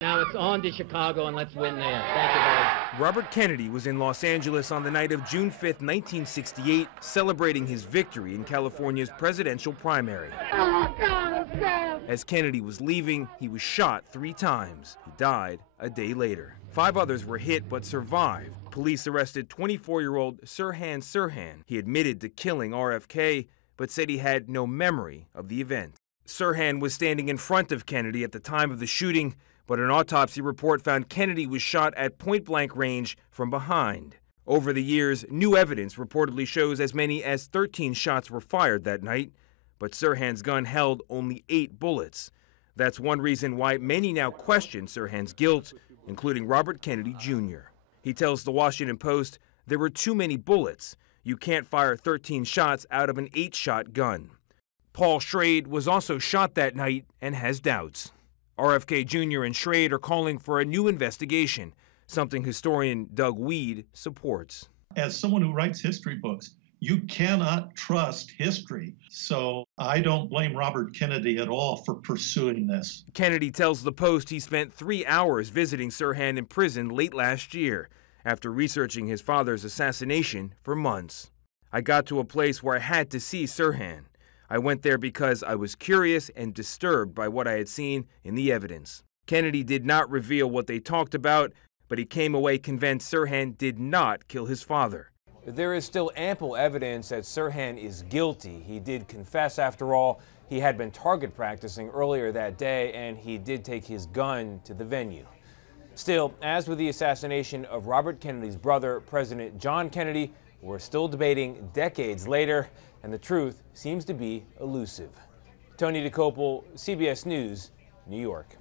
Now it's on to Chicago, and let's win there. Thank you, guys. Robert Kennedy was in Los Angeles on the night of June 5, 1968, celebrating his victory in California's presidential primary. As Kennedy was leaving, he was shot 3 times. He died a day later. 5 others were hit but survived. Police arrested 24-year-old Sirhan Sirhan. He admitted to killing RFK, but said he had no memory of the event. Sirhan was standing in front of Kennedy at the time of the shooting, but an autopsy report found Kennedy was shot at point-blank range from behind. Over the years, new evidence reportedly shows as many as 13 shots were fired that night, but Sirhan's gun held only 8 bullets. That's one reason why many now question Sirhan's guilt, including Robert Kennedy Jr. He tells the Washington Post, "There were too many bullets. You can't fire 13 shots out of an 8-shot gun." Paul Schrade was also shot that night and has doubts. RFK Jr. and Schrade are calling for a new investigation, something historian Doug Weed supports. As someone who writes history books, you cannot trust history. So I don't blame Robert Kennedy at all for pursuing this. Kennedy tells the Post he spent 3 hours visiting Sirhan in prison late last year after researching his father's assassination for months. "I got to a place where I had to see Sirhan. I went there because I was curious and disturbed by what I had seen in the evidence." Kennedy did not reveal what they talked about, but he came away convinced Sirhan did not kill his father. There is still ample evidence that Sirhan is guilty. He did confess, after all. He had been target practicing earlier that day, and he did take his gun to the venue. Still, as with the assassination of Robert Kennedy's brother, President John Kennedy, we're still debating decades later, and the truth seems to be elusive. Tony DeCopel, CBS News, New York.